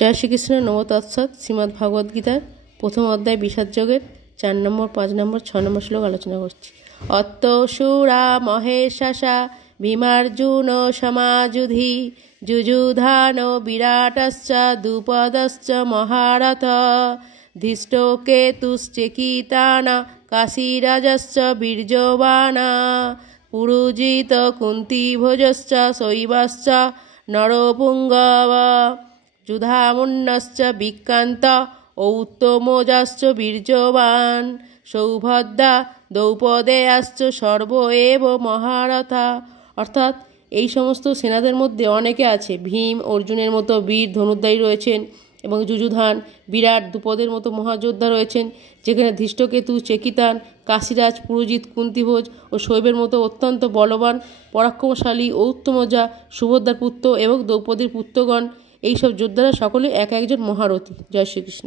জয় শ্রীকৃষ্ণ। নম তৎসৎ। শ্রীমদ্ ভাগবত গীতার প্রথম অধ্যায় বিষাদ যোগের 4 নম্বর, 5 নম্বর, 6 নম্বর শ্লোক আলোচনা করছি। অত্তসুরা মহেশাসা ভীমার্জুন সমাযুধি যুযুধান বিরাটশ্চ দ্রুপদশ্চ মহারথ ধৃষ্টকেতুশ্চেকিতান কাশীরাজশ্চ বীর্যবানা পুরুজিত কুন্তিভোজশ্চ শৈবাশ্চ নরপুঙ্গব যুধামুন্নশ্চ বিক্রান্ত ঔত্তমোজাশ্চ বীর্যবান সৌভদ্রা দ্রৌপদেয়াশ্চ সর্ব এব মহারথা। অর্থাৎ এই সমস্ত সেনাদের মধ্যে অনেকে আছে। ভীম, অর্জুনের মতো বীর ধনুর্ধারী রয়েছেন এবং যুযুধান, বিরাট, দ্রুপদের মতো মহাযোদ্ধা রয়েছেন, যেখানে ধৃষ্টকেতু, চেকিতান, কাশীরাজ, পুরুজিত, কুন্তিভোজ ও শৈবের মতো অত্যন্ত বলবান, পরাক্রমশালী, ঔত্তমজা, সুভদ্রার পুত্র এবং দ্রৌপদীর পুত্রগণ, এইসব যোদ্ধারা সকলে এক একজন মহারথী। জয় শ্রীকৃষ্ণ।